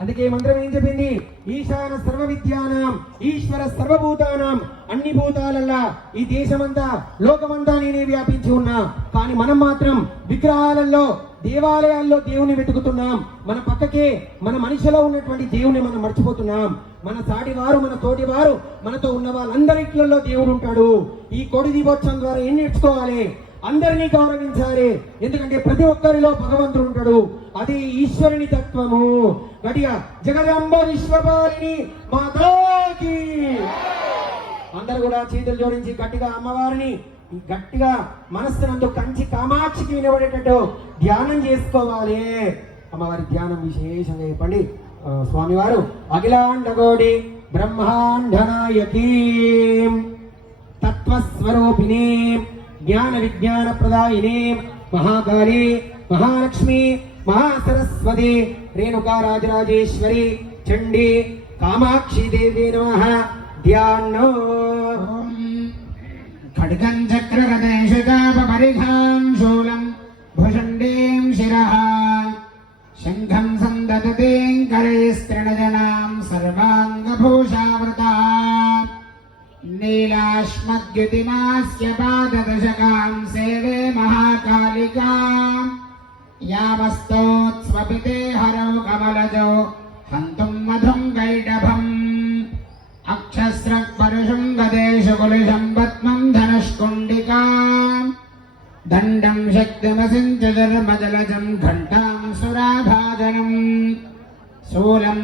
అందుకే మంత్రం ఏం చెప్పింది? ఈశాన సర్వ విద్యానాం ఈశ్వర సర్వభూతానాం. అన్ని భూతాలల్లా ఈ దేశమంతా లోకమంతా నేనే వ్యాపించి ఉన్నా. కానీ మనం మాత్రం విగ్రహాలలో దేవాలయాల్లో దేవుని వెతుకుతున్నాం. మన పక్కకే మన మనిషిలో ఉన్నటువంటి దేవుని మనం మర్చిపోతున్నాం. మన సాటివారు మన తోటివారు మనతో ఉన్న వాళ్ళందరిలో దేవుడు ఉంటాడు. ఈ కోడి దీపోత్సవం ద్వారా ఏం నేర్చుకోవాలి? అందరినీ గౌరవించాలి. ఎందుకంటే ప్రతి ఒక్కరిలో భగవంతుడు ఉంటాడు. అది ఈశ్వరుని తత్వము. గట్టిగా జగదంబ విశ్వపాలిని మాతాకి. అందరూ కూడా చేతులు జోడించి గట్టిగా అమ్మవారిని గట్టిగా మనస్సునందు కంచి కామాక్షికి వినబడేటట్టు ధ్యానం చేసుకోవాలి. అమ్మవారి ధ్యానం విశేషంగా చెప్పండి. స్వామివారు అఖిలాండకోటి బ్రహ్మాండ నాయకీ తత్వస్వరూపిణీ జ్ఞాన విజ్ఞాన ప్రదాయిని మహాకాళి మహాలక్ష్మి మహాసరస్వతి రేణుకా రాజరాజేశ్వరి చండీ కామాక్షి దేవి నమః. ధ్యానో ఖడ్గం చక్రగదేశుతాపరిఘాం శూలం భుషండీం శిరః శంఖం సందదతేం కరైస్తృణజనాం సర్వాంగభూషావృతా నీలాశ్మద్యుతిమాస్య పాదదశకాం సేవే మహాకాళికాం యావస్తోత్స్వపితే హరౌ కమలజౌ హంతుం మధుం గైడభం అక్షస్రక్పరుషం గదేషు కులుషం పద్మం ధనుష్కుండికాం దండం శక్తిమసించ ధర్మజలజం ఘంటాం సురాభాజనం శూలం